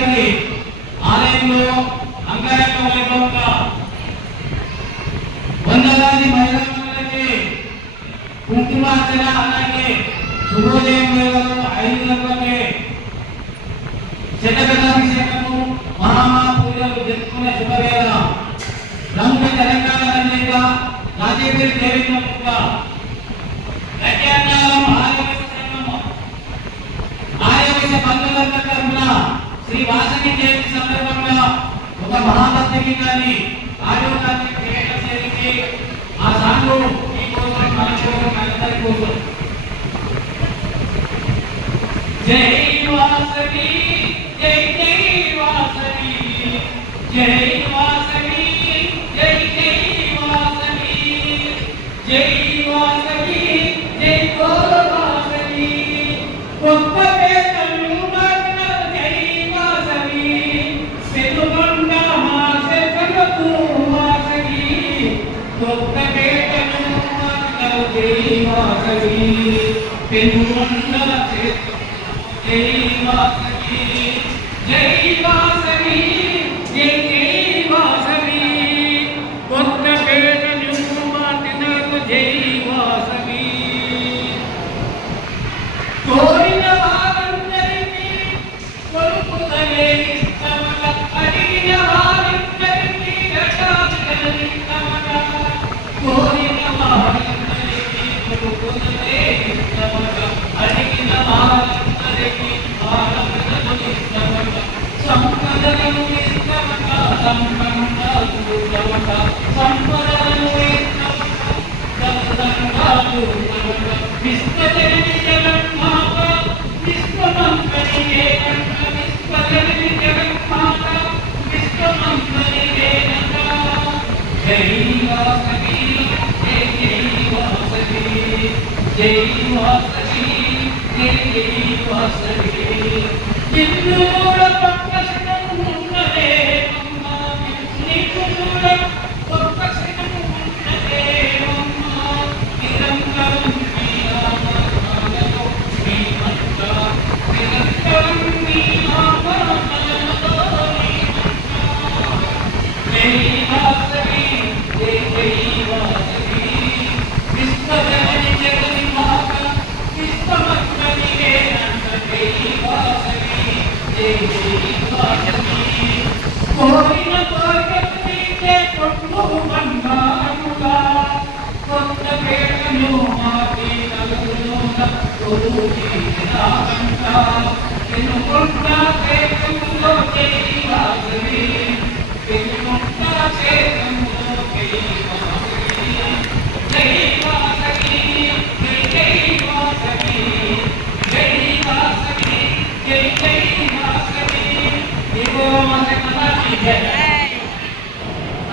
పరమేశ్వరి ఆలయంలో అంగరంగ వైభవంగా వందలాది మహిళలకి కుంకుమార్చన అలాగే శుభోదయం వేళలో 5 గంటలకే శతగతాభిషేకము మహామా పూజలు జరుపుకునే శుభవేళ ప్రముఖ తెలంగాణ రచయిత రాజేపల్లి దేవేంద్ర ప్రఖ్యాతం ఆర్యవైశ్య బంధువులందరి తరఫున శ్రీ వాసవి జయంతి సందర్భంగా ఒక మహాభక్తి గీతాన్ని ఆడియో చేయడం జరిగింది. ఆ సాంగ్ మీకోసం మన కోసం మనందరి కోసం. జై వాసవి జై జై వాసవి జై వాసవి జై జై వాసవి జై వాసవి జై వాసవి కొత్త పేటను మార్చిన జై వాసవి పెనుగొండ మాసెకలకు వాసవి కొత్త పేటను మార్చిన జై వాసవి పెనుగొండ జై వాసవి జై వాసవి జై జై వాసవి కొత్త పేటను మార్చిన జై వాసవి కోరిన వారందరికీ కొలుపుతలే ఇష్టమల అడిగిన వారందరికీ రక్షాకరని ఇష్టమల కోరిన వారందరికీ కొలుపుతలే ఇష్టమల అడిగిన వారందరికీ ఆనందము ఇష్టమల సంపదలను ఇష్టమల సంపదలు ఇష్టమల సంపదలను ఇష్టమల విశ్వజనని జగన్మాత విశ్వమంతని ఏకంట విశ్వజనని జగన్మాత విశ్వమంతని ఏకంట జై వాసవి జై జై వాసవి జై వాసవి జై జై వాసవి నిన్నుడ పక్కసినం ఉన్నదే అమ్మ నీకు చూడ పక్కసినం ఉన్నదే అమ్మ నిరంతరం కోరిన కోరికే కొట్టు బంగారుగా కొత్త పేటను మాటి నలుగులోన కొలువుకంట పెనుకొండ పేటములో జై వాసవి పెనుకొండ పేటములో జై వాసవి జై వాసవి జై జై వాసవి జై వాసవి జై జై వాసవి ఇగో మన కథ